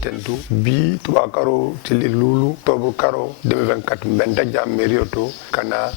tentu bi tuba karo tili lulu tobu karo 2024 mbenda jam merioto kana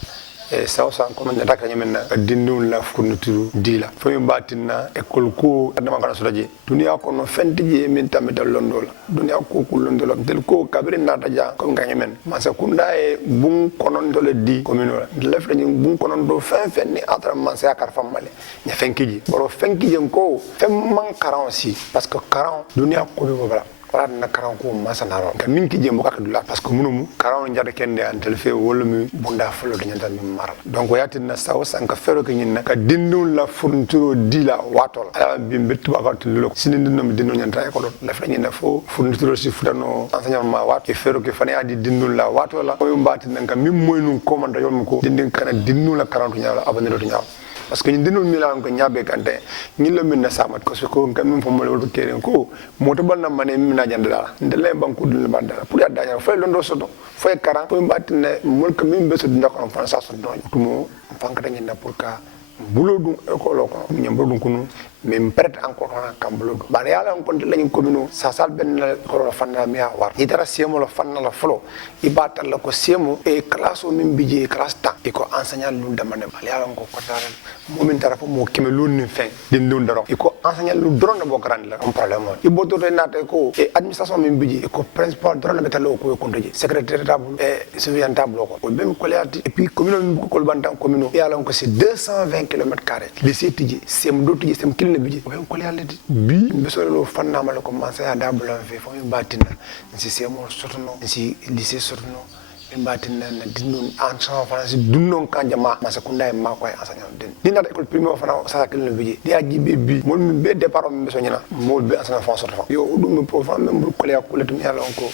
sausan ko nyata ka nyemen na dindun la fourniture dila fo batina école ko adama kana sodaje dunia ko no fentije min tamita londola dunia ko ko londola del ko kabri na daja ko nyemen masa kunda e bun konon dole di communal lef la bun konon do fen ni atra man sa kar famale nya fenkiji boro fenkiji ko fem man karansi parce que karan dunia ko be bala wala na karan ko masanaro ka min ki jembo ka dula parce que munumu karan njade kende antel fe wala mi bunda folo de nyanta mi maral donc yatina saw sanka fero ke nyinna ka dindul la fourniture dila watol ala bi betu ba ka tulo sinin dindum mi dindul nyanta ko la fa nyina fo fourniture si futano enseignement wat e fero ke fane adi dindul la watola ko mbati nan ka min moynu commande yom ko dindin kana dindul la karan nyaala abanelo to nyaala parce que ñu dindul mi la ko ñabe kante ñi la min na samat ko ko ngam min fo mo wol kere ko moto bal na mané mi na jandala ndele banku dul bandala pour ya daña fay londo sodo fay karan fay batine mol ko min beso ndako en France so do tumo fanka dañi na pour ka bulodum école ko ñam bodum kunu mais prête encore on kambulodo ba yalla on konti lañu commune sa sal ben ko fanna mi war idara semo lo fanna la flo ibatal la ko semo e classe o min bije classe ta e ko enseignant lu demande ba yalla ko taral momin tara fo mo keme lu ni fin din dun daro e ko enseignant lu dron na bo grande la un problème on iboto de nate ko e administration min bije e ko principal dron na betalo ko ko ndoje secrétaire table e surveillant table ko même collègue et puis commune ko ko bantan commune yalla ko c'est 220 km². Les CTG, c'est mon d'autres, c'est mon kill le budget. On collé à l'aide. Bi, besoin de fanna mal commencer à d'abord fait, faut une batina. C'est mon surnom, c'est lycée surnom. Une batina, dindon, en France, dunnon kanjama, ma seconda et ma quoi enseignant. Ni na école primaire fana ça kill le budget. Dia jibi, mon be départ on besoin na, mon be enseignant France. Yo, dum profond même collé à collé tout yalla encore.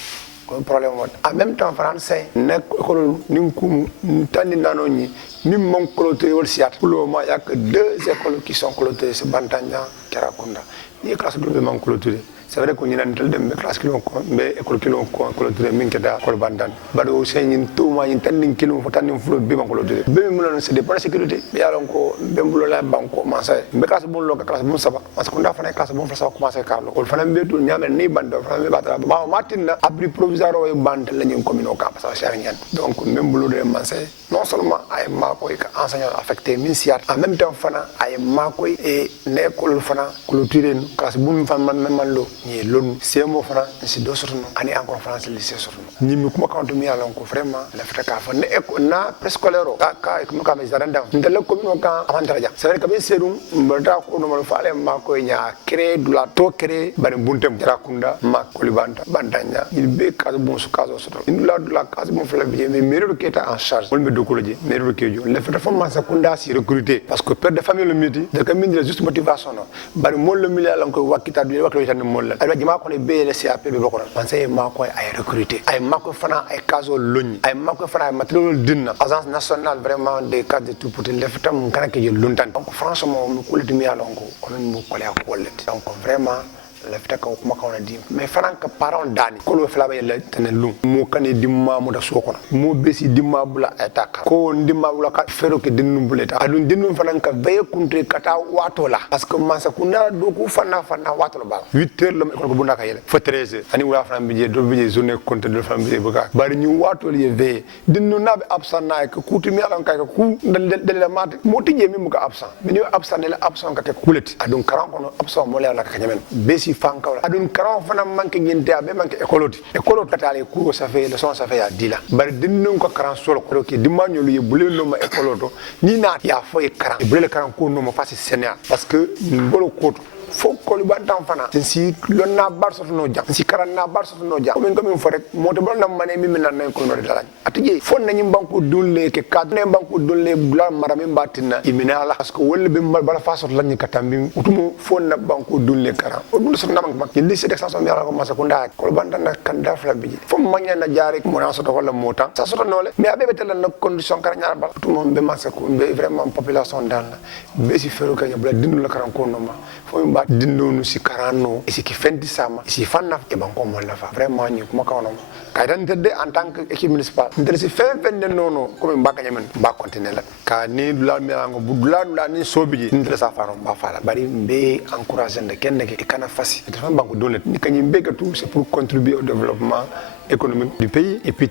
Problème en même temps français nek école ninkum tandi nanoni min mon clôturé wol siat pour le moment il y a que 2 écoles qui sont clôturées c'est Bantania Kerakunda ni classe de man clôturé c'est vrai qu'on y a une telle de classe qui l'ont mais école qui l'ont clôturé min keda école Bantan bado senin tout ma yin tandin kilo fo tandin fulo be man clôturé be mi non c'est des pour la sécurité mais alors ko bembulo la banko commencé be classe bon lo classe bon saba parce qu'on a fait classe bon ça commencer carlo ko fana be tout nyamel ni bando fana be batara ba matinna abri provisoire o bande la ñu commune ka parce que cher ñan donc même bulo de mansé non seulement ay ma ko ka enseignant affecté minsiat en même temps fana ay ma ko et l'école fana clôturé classe bon fana man lo ni lon semo fana ci do sotono ani encore France lycée sotono ni mi kuma kanto mi ala ko vraiment la fata ka fa na préscolaire ka ko ka me zaranda ndel commune ka amantara ja c'est vrai que ben sedum mbata ko no fa ale ma ko nya créer du la to créer bari buntem Jarakunda ma ko libanta bandanya il be ka bon su kazo soto indula la case bon fala bi mais mairie qui est en charge on me dokoloji mairie qui jo le fata forme secondaire si recruter parce que père de famille le midi de comme une juste motivation no bari mo le milieu la ko wakita du wakito tan mo la ala jama ko ne be le CAP be ko pensé ma ko ay recruter ay ma ko fana ay kazo logni ay ma ko fana ay matériel dinna agence nationale vraiment des cadres de tout pour le fata mon kana ke je lontan donc franchement mo ko le demi ala ko mo ko le ko le donc vraiment la fita ka kuma ka di mais faran ka parent dani ko lo fala ba yalla tanelum mo kane dimma mo da soko mo besi dimma bula ataka ko dimma bula ka fero ke dinnum buleta adun dinnum fanan ka veye kunte kata wato la parce que masa kunda do ku fana wato ba 8h la ko bunda ka yele fa 13h ani wala fana bije do bije journée compte de fana bije buka bari ñu wato li veye dinnu nabe absent na ka kuti mi alan ka ku dal la mat mo tije mi mu ka absent mi ñu absent la absent ka te kuleti adun karan ko absent mo la ka nyamen besi fankawla adun karan fana manke nginte abe manke école katale cours ça fait leçon ça fait ya dila bari dinnu ko karan solo ko ki dimmanyo lu yebule no ma école to ni na ya fo e karan yebule karan ko no ma fasi senia parce que bolo ko fo ko lu bantam fana si lonna bar soto no jam si karan na bar soto no jam ko min ko min fo rek moto bal na mané mi nan nay ko no dalañ atije fon nañu banku dulle ke kadne banku dulle bla marami batina imina la parce que wolle be bala fa soto lañu katambi utumo fon na banku dulle karan o dul soto nam mak li lycée d'extension mi ala ko masa ko nda ko bantan na kanda fla biji fo magna na jaare mo na soto wala motan sa soto nole mais abe betel na condition karan ñaar bal utumo be masa ko be vraiment population dal na be si fero kanya bla dindu la karan ko no ma fo ba dinno nu si karano et ce qui fait sama si fanna e ban ko mo la fa vraiment ni kuma kawono ka dan tedde en tant que équipe municipale ndel si fen nono comme mbaka nyamen ba continuer la ka ni dula melango budula dula ni sobiji ndel sa fa ba fa la bari mbe encourager de kenne ke kana fasi de fa banko dolet ni kanyi mbe ka tout c'est pour contribuer au développement économique du pays et puis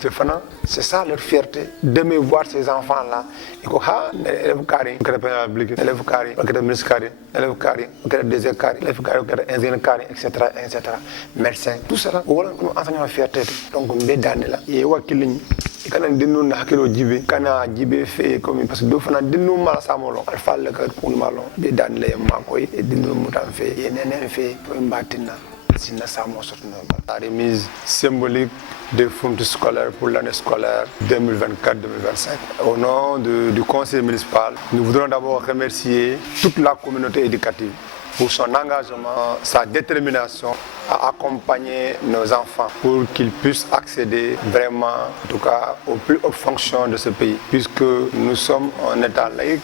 c'est ça leur fierté d'aimer voir ces enfants là et ko ha élève carré que public élève carré que ministre carré élève carré que DG carré élève carré que ingénieur carré etc médecin tout ça wala ko enseignant fierté donc mbe danela e wakilin kana dinno na hakilo jibe kana jibe fe comme parce que do fana dinno mala samolo al falle ka pour malo be danela ma koy e dinno mutam fe yenenen fe pour mbatina la remise symbolique des fonds scolaires pour l'année scolaire 2024-2025. Au nom du conseil municipal, nous voudrons d'abord remercier toute la communauté éducative pour son engagement, sa détermination à accompagner nos enfants pour qu'ils puissent accéder vraiment, en tout cas, aux plus hautes fonctions de ce pays. Puisque nous sommes un État laïque,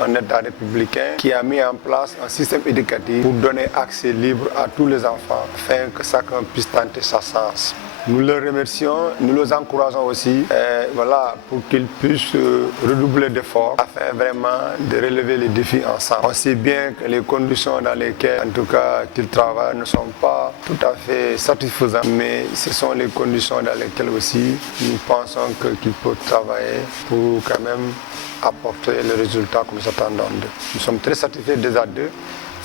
un État républicain qui a mis en place un système éducatif pour donner accès libre à tous les enfants afin que chacun puisse tenter sa chance. Nous les remercions, nous les encourageons aussi voilà, pour qu'ils puissent redoubler d'efforts afin vraiment de relever les défis ensemble. On sait bien que les conditions dans lesquelles, en tout cas, qu'ils travaillent ne sont pas tout à fait satisfaisantes, mais ce sont les conditions dans lesquelles aussi nous pensons qu'ils peuvent travailler pour quand même apporter le résultat que nous attendons d'eux. Nous sommes très satisfaits déjà d'eux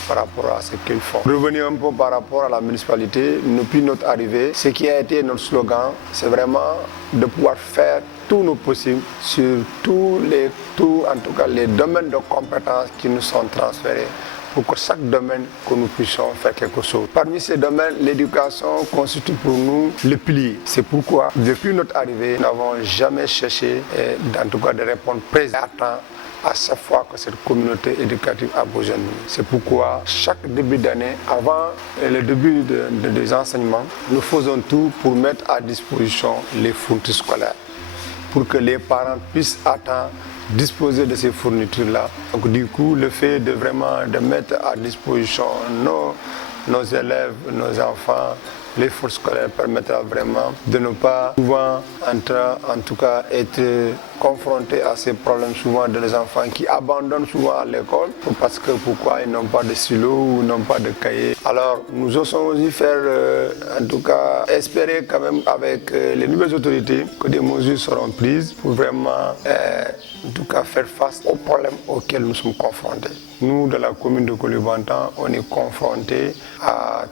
par rapport à ce qu'ils font. Revenir un peu par rapport à la municipalité, depuis notre arrivée, ce qui a été notre slogan, c'est vraiment de pouvoir faire tout nos possibles sur en tout cas les domaines de compétences qui nous sont transférés pour que chaque domaine que nous puissions faire quelque chose. Parmi ces domaines, l'éducation constitue pour nous le pilier. C'est pourquoi, depuis notre arrivée, nous n'avons jamais cherché, en tout cas, de répondre présent à chaque fois que cette communauté éducative a besoin de nous. C'est pourquoi chaque début d'année, avant le début des enseignements, nous faisons tout pour mettre à disposition les fournitures scolaires, pour que les parents puissent disposer de ces fournitures-là. Donc du coup, le fait de vraiment mettre à disposition nos élèves, nos enfants, les forces scolaires permettra vraiment de ne pas souvent en tout cas être confrontés à ces problèmes souvent de les enfants qui abandonnent souvent à l'école parce que pourquoi ils n'ont pas de stylo ou n'ont pas de cahier. Alors nous osons aussi faire en tout cas espérer quand même avec les nouvelles autorités que des mesures seront prises pour vraiment en tout cas faire face aux problèmes auxquels nous sommes confrontés. Nous, de la commune de Koulibantang, on est confrontés à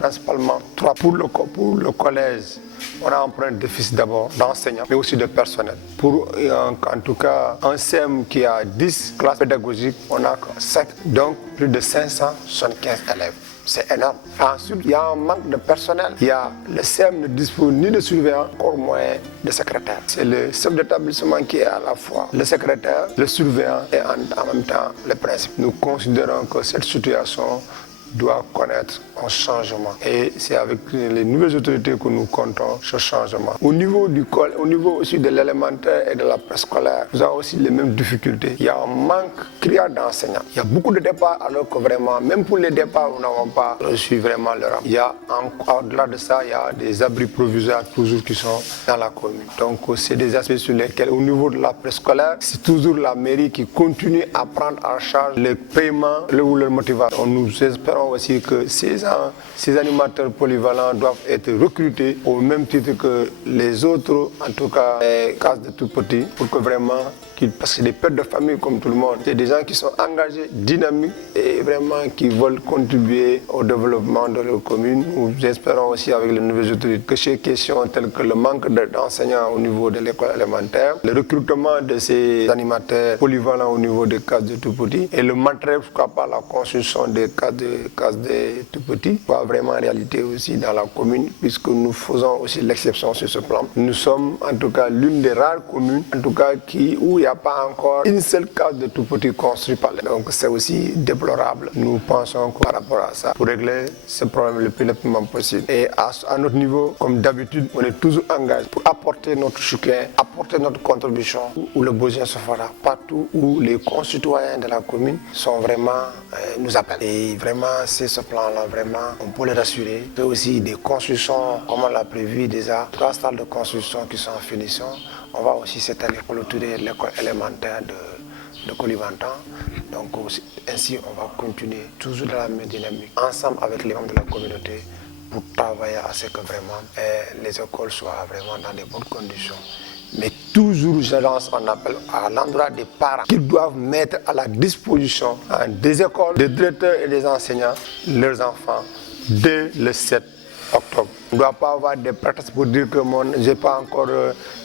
principalement trois. Pour le collège, on a un problème de déficit d'abord d'enseignants, mais aussi de personnel. Pour en tout cas un CEM qui a 10 classes pédagogiques, on a 7, donc plus de 575 élèves. C'est énorme. Ensuite, il y a un manque de personnel. Le CEM ne dispose ni de surveillants, encore moins de secrétaires. C'est le chef d'établissement qui est à la fois le secrétaire, le surveillant et en même temps le principal. Nous considérons que cette situation doit connaître un changement. Et c'est avec les nouvelles autorités que nous comptons ce changement. Au niveau aussi de l'élémentaire et de la préscolaire, nous avons aussi les mêmes difficultés. Il y a un manque criard d'enseignants. Il y a beaucoup de départs alors que vraiment, même pour les départs, nous n'avons pas reçu vraiment le rang. Il y a au-delà de ça, il y a des abris provisoires toujours qui sont dans la commune. Donc c'est des aspects sur lesquels, au niveau de la préscolaire, c'est toujours la mairie qui continue à prendre en charge le paiement ou leur motivation. Nous espérons aussi que ces animateurs polyvalents doivent être recrutés au même titre que les autres, en tout cas les cases de tout petits, pour que vraiment parce que c'est des pères de famille comme tout le monde. C'est des gens qui sont engagés, dynamiques et vraiment qui veulent contribuer au développement de leur commune. Nous espérons aussi avec les nouvelles autorités que ces questions telles que le manque d'enseignants au niveau de l'école élémentaire, le recrutement de ces animateurs polyvalents au niveau des cases de tout petits et le matériel, pourquoi pas la construction des cases de tout petits, soit vraiment en réalité aussi dans la commune puisque nous faisons aussi l'exception sur ce plan. Nous sommes en tout cas l'une des rares communes en tout cas où il n'y a pas encore une seule case de tout petit construit par les. Donc c'est aussi déplorable. Nous pensons que par rapport à ça, pour régler ce problème le plus rapidement possible. Et à notre niveau, comme d'habitude, on est toujours engagé pour apporter notre soutien, apporter notre contribution où le besoin se fera, partout où les concitoyens de la commune sont vraiment, nous appellent. Et vraiment, commencer ce plan-là, vraiment, on peut les rassurer. Il y a aussi des constructions, comme on l'a prévu déjà, 3 salles de construction qui sont en finition. On va aussi cette année clôturer l'école élémentaire de Kolibantan. Donc ainsi, on va continuer toujours dans la même dynamique, ensemble avec les membres de la communauté, pour travailler à ce que vraiment les écoles soient vraiment dans de bonnes conditions. Mais toujours, je lance un appel à l'endroit des parents qui doivent mettre à la disposition des écoles, des directeurs et des enseignants, leurs enfants, dès le 7 octobre. On ne doit pas avoir des prétextes pour dire que je n'ai pas encore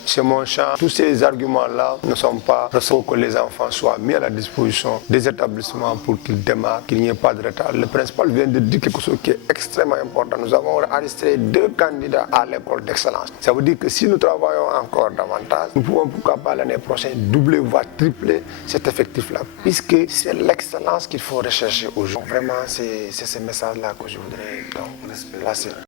chez mon champ. Tous ces arguments-là ne sont pas pour que les enfants soient mis à la disposition des établissements pour qu'ils démarrent, qu'il n'y ait pas de retard. Le principal vient de dire quelque chose qui est extrêmement important. Nous avons enregistré 2 candidats à l'école d'excellence. Ça veut dire que si nous travaillons encore davantage, nous pouvons pourquoi pas l'année prochaine doubler, voire tripler cet effectif-là, puisque c'est l'excellence qu'il faut rechercher aujourd'hui. Vraiment, c'est ce message-là que je voudrais donc passer.